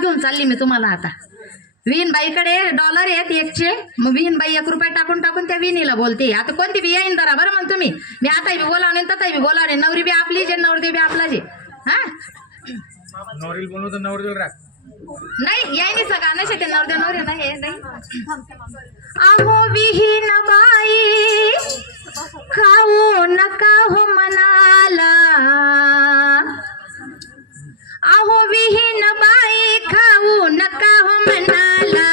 गावात घेऊन चालली मी तुम्हाला आता. विहीनबाईकडे डॉलर आहेत एकचे, मग विहीनबाई 1 रुपया टाकून टाकून त्या विहिनीला बोलते. आता कोणती बी येईन धरा बरं मग तुम्ही. मी आता बी बोलावणे तथा बी बोलावणे. नवरी बी आपली जे नवरदेव बी आपला जे. हा नवरील बोलू तर नवरदेव राख नाही यायनी सगळं नशे ते नवरदेव नवरी नाही नाही. अहो विहीन बाई खाऊ नका हो मनाला, अहो विहीन बाई खाऊ नका हो मनाला,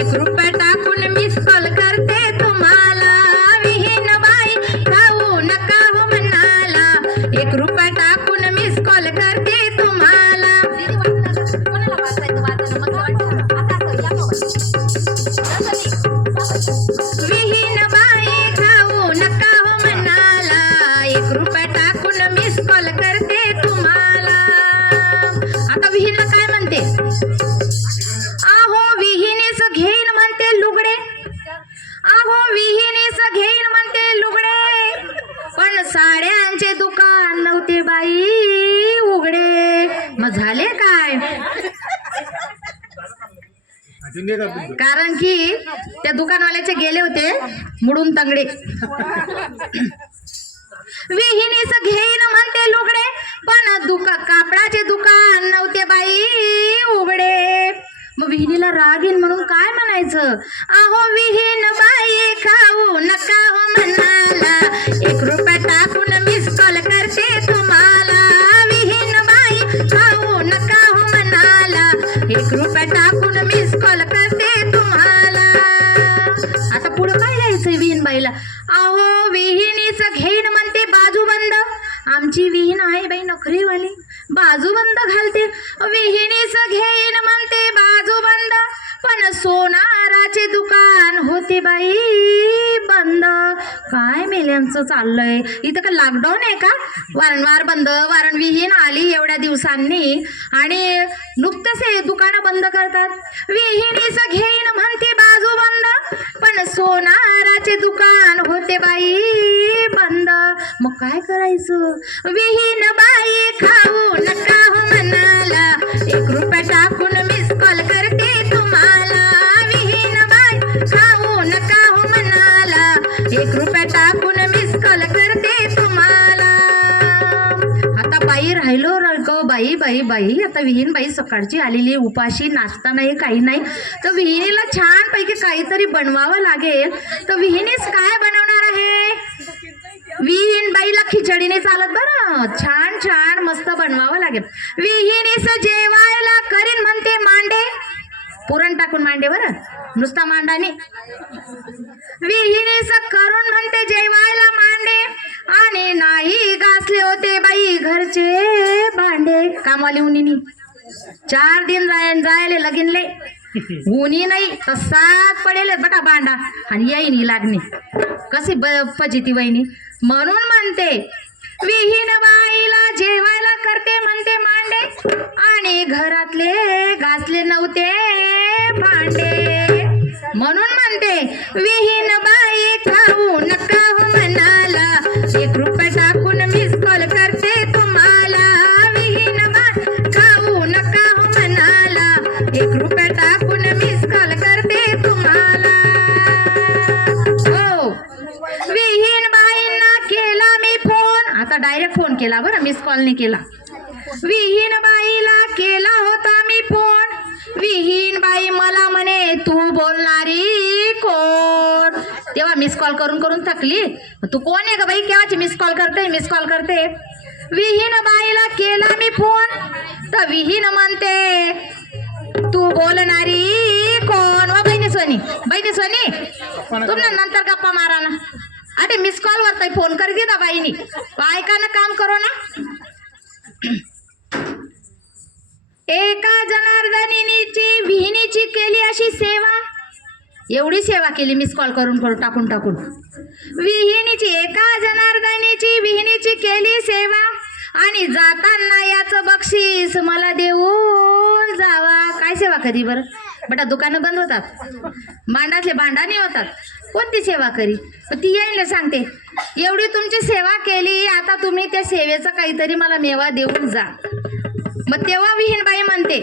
1 रुपया टाकून मिस कॉल करते तुम्हाला. विहीन बाई खाऊ नका हो मनाला, 1 रुपया टाकून मिस कॉल करते तुम्हाला. विहीन बाई खाऊ नका हो मनाला, 1 रुपया टाकून मिस कॉल करते तुम्हाला. आता विहीन काय म्हणते, अहो विहिनीच घेईन म्हणते लुगडे, अहो विहिनीच घेईन म्हणते लुगडे, पण साड्यांचे दुकान नव्हते बाई उघडे. मग झाले काय, कारण की त्या दुकानवाल्याचे गेले होते मुडून तंगडे. विहिनीच घेईन म्हणते लुगडे, पण कापडाचे दुकान नव्हते बाई उघडे. मग विहिनीला राग येईन म्हणून काय म्हणायचं, अहो विहीन बाई खाऊ नका हो मनाला, 1 रुपया टाकून मिस कॉल करते तुम्हाला. विहीन बाई खाऊ नका हो मनाला, 1 रुपया टाकून मिस कॉल करते तुम्हाला. आता पुढं काय लिहायचंय विहीनबाईला, अहो विहिनीच घेईन म्हणते बाजूबंद, आमची विहीन आहे बाई नखरीवाली बाजूबंद घालते. विहिनीच घेईन म्हणते बाजूबंद, पण सोनाराचे दुकान होते बाई बंद. काय मेल्यांचं चाललंय इथं, का लॉकडाऊन आहे का, वारंवार बंद वारण विहीन आली एवढ्या दिवसांनी आणि नुकतंच हे दुकानं बंद करतात. विहिनीच घेईन म्हणते बाजूबंद, पण सोनाराचे दुकान होते बाई बंद. मग काय करायचं, विहीन बाई खाऊ नका हो मनाला, 1 रुपया टाकून मिस कॉल करते तुम्हाला. विहीन बाई खाऊ नका हो मनाला, 1 रुपया टाकून मिस कॉल करते तुम्हाला. आता बाई राहिलो रळको बाई बाई बाई. आता विहीन बाई सकाळची आलेली उपाशी, नाश्ता नाही काही नाही, तर विहिनीला छान पैकी काहीतरी बनवावं लागेल. तर विहिनीस काय बनवणार आहे, विहीन बाईला खिचडीने चालत बरं, छान छान मस्त बनवावं लागेल. विहिनीस जेवायला करीन म्हणते मांडे, पुरण टाकून मांडे बरं, नुसता मांडाने. विहिनीस करून म्हणते जेवायला मांडे, आणि नाही घासले होते बाई घरचे भांडे. कामवाली उन्हीनी 4 दिन जायले लगीनले, उन्ही नाही तसाच पडेल बटा भांडा आणि येईन लागणे कशी फजिती वहिनी. म्हणून म्हणते विहीन बाईला जेवायला करते म्हणते मांडे, आणि घरातले घासले नव्हते भांडे. म्हणून म्हणते विहीन बाई खाऊ नका हो मनाला, 1 रुपया टाकून मिस कॉल करते तुम्हाला. विहीन बाई खाऊ नका हो मनाला, 1 रुपया टाकून मिस कॉल करते तुम्हाला. हो विहीन बाईंना केला मी फोन, आता डायरेक्ट फोन केला बरं, मिस कॉल नाही केला. विहीन बाईला केला होता मी फोन, विहीन बाई मला म्हणे तू बोलणारी कोण. तेव्हा मिस कॉल करून करून थकली, तू कोण आहे ग बाई केव्हाची मिस कॉल करते मिस कॉल करते. विहीन बाईला केला मी फोन, तर विहीन म्हणते तू बोलणारी कोण. व बहिणी सोनी तुम्हाला नंतर गप्पा मारा ना, अरे मिस कॉल वरती फोन कर दिदा बाईनी, ऐका ना काम करो ना. एका जनार्दनीची विहिनीची केली अशी सेवा, एवढी सेवा केली मिस कॉल करून करून टाकून टाकून. विहिनीची एका जनार्दनीची विहिनीची केली सेवा, आणि जाताना याचं बक्षीस मला देऊन जावा. काय सेवा कधी बरं बेटा, दुकानं बंद होतात, मांडाचे भांडाने होतात, कोणती सेवा करी. ती येईल सांगते एवढी तुमची सेवा केली, आता तुम्ही त्या सेवेचं काहीतरी मला मेवा देऊन जा. मग तेव्हा विहीनबाई म्हणते